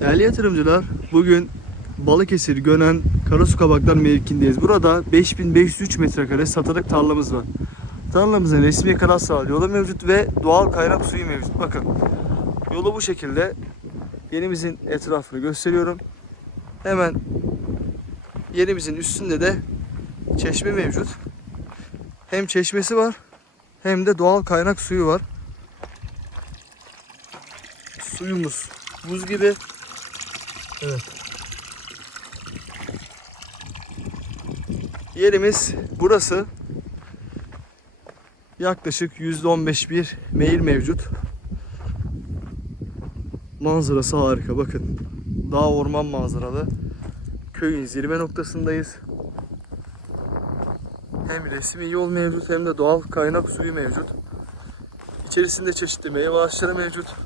Değerli yatırımcılar, bugün Balıkesir Gönen Karasu Kabaklar mevkindeyiz. Burada 5503 metrekare satılık tarlamız var. Tarlamızın resmi kadastral yolu mevcut ve doğal kaynak suyu mevcut. Bakın, yolu bu şekilde. Yerimizin etrafını gösteriyorum. Hemen yerimizin üstünde de çeşme mevcut. Hem çeşmesi var hem de doğal kaynak suyu var. Suyumuz buz gibi. Evet. Yerimiz burası. Yaklaşık %15 bir meyil mevcut. Manzarası harika bakın. Dağ orman manzaralı. Köyün zirve noktasındayız. Hem resmi yol mevcut hem de doğal kaynak suyu mevcut. İçerisinde çeşitli meyve ağaçları mevcut.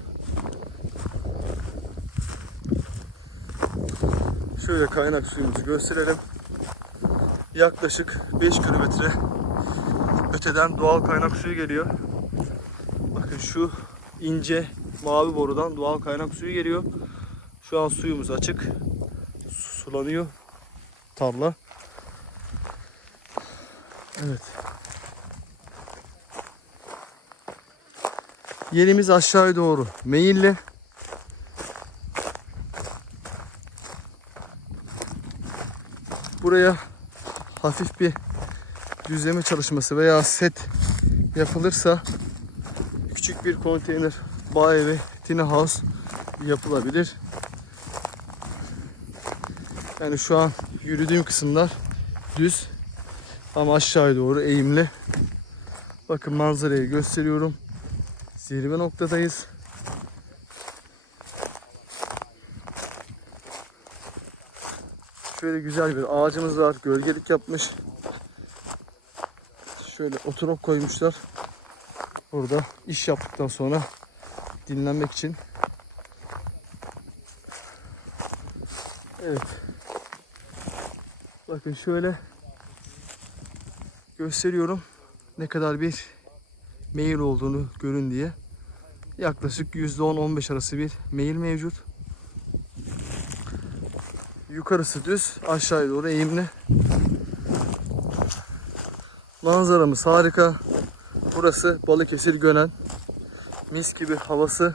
Şöyle kaynak suyumuzu gösterelim. Yaklaşık 5 kilometre öteden doğal kaynak suyu geliyor. Bakın şu ince mavi borudan doğal kaynak suyu geliyor. Şu an suyumuz açık. Sulanıyor tarla. Evet. Yerimiz aşağıya doğru meyilli. Buraya hafif bir düzleme çalışması veya set yapılırsa küçük bir konteyner bağ evi, tiny house yapılabilir. Yani şu an yürüdüğüm kısımlar düz ama aşağıya doğru eğimli. Bakın manzarayı gösteriyorum. Zirve noktadayız. Şöyle güzel bir ağacımız var. Gölgelik yapmış. Şöyle oturok koymuşlar. Burada iş yaptıktan sonra dinlenmek için. Evet. Bakın şöyle gösteriyorum ne kadar bir meyil olduğunu görün diye. Yaklaşık %10-15 arası bir meyil mevcut. Yukarısı düz, aşağıya doğru eğimli. Manzaramız harika. Burası Balıkesir Gönen. Mis gibi havası.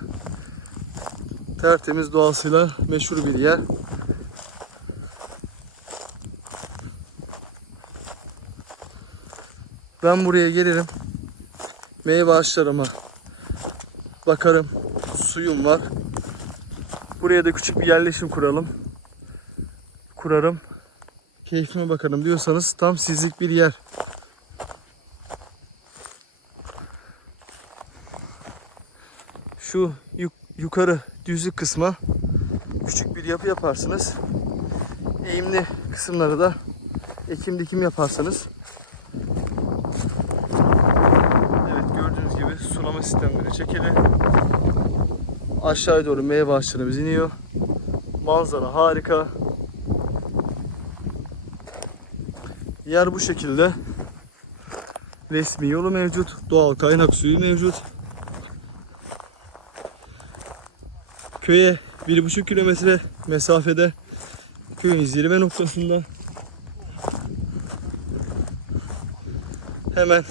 Tertemiz doğasıyla meşhur bir yer. Ben buraya gelirim. Meyve ağaçlarıma bakarım. Suyum var. Buraya da küçük bir yerleşim kuralım. Kurarım. Keyfime bakarım diyorsanız tam sizlik bir yer. Şu yuk- yukarı düzlük kısma küçük bir yapı yaparsınız. Eğimli kısımları da ekim dikim yaparsanız Evet gördüğünüz gibi sulama sistemleri çekili. Aşağıya doğru meyve ağaçlarımız iniyor. Manzara harika. Yer bu şekilde. Resmi yolu mevcut. Doğal kaynak suyu mevcut. Köye 1,5 kilometre mesafede köyün zirve noktasında hemen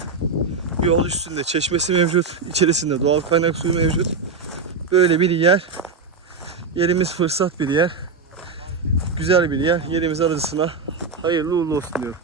yol üstünde çeşmesi mevcut. İçerisinde doğal kaynak suyu mevcut. Böyle bir yer. Yerimiz fırsat bir yer. Güzel bir yer. Yerimiz alıcısına hayırlı uğurlu olsun diyorum.